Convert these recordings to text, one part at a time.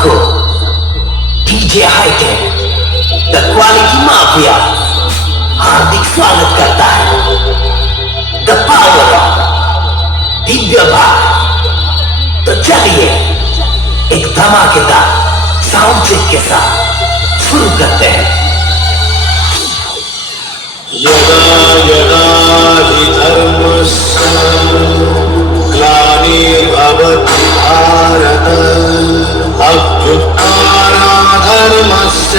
सबको DJ hitech the quality mafia हार्दिक स्वागत करता है। द पावर ऑफ दिव्य भाई। तो चलिए एक धमाकेदार साउंड चेक के साथ शुरू करते हैं। यदा यदा हि धर्मस्य ग्लानिर्भवति भारत अभ्युत्थानाधर्मस्य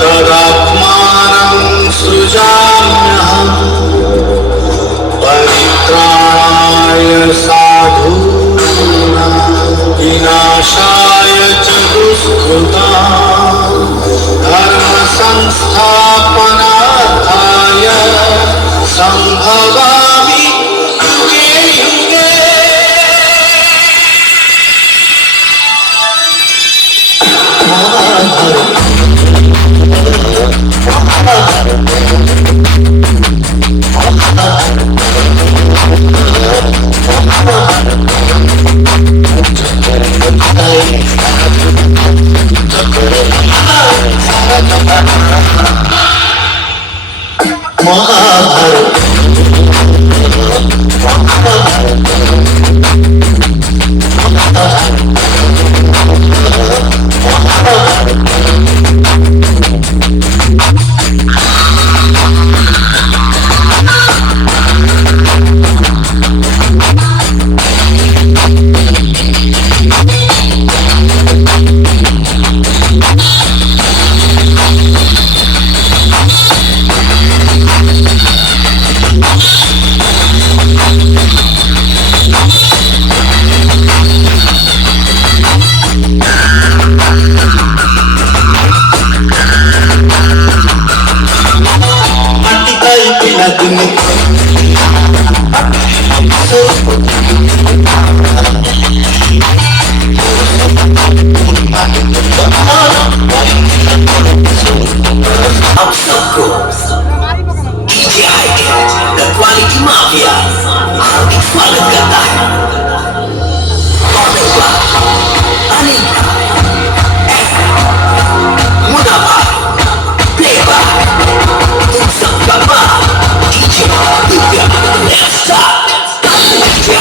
तदात्मानं सृजाम्यहम् परित्राणाय साधूनां विनाशाय च दुष्कृताम् धर्म संस्थापनार्थाय संभवामि युगे युगे। आप सबको DJ hitech the quality mafia हार्दिक स्वागत करता है। अनिल मुनाफा प्लेबा तुम सबका माँ डीजे दिव्या नेक्स्टा डीजे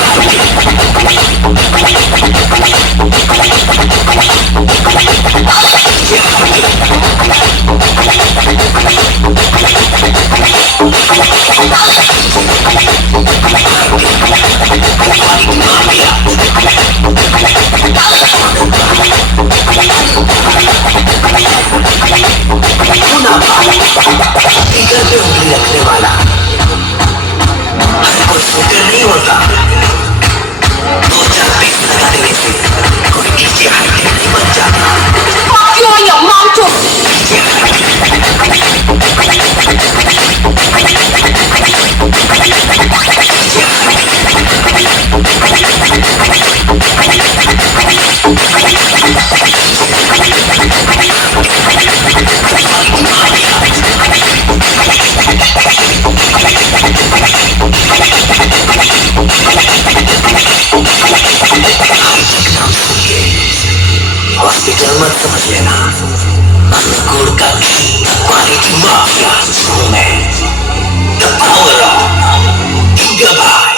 रखने वाला हर कोई स्पीकर नहीं होता। दो चार बेस लगा देने से कोई डीजे हाईटेक नहीं बन जाता। हॉस्पिटल मत समझ लेना, गुड़ का क्वालिटी माफिया हूँ मैं। द पावर ऑफ दिव्य भाई।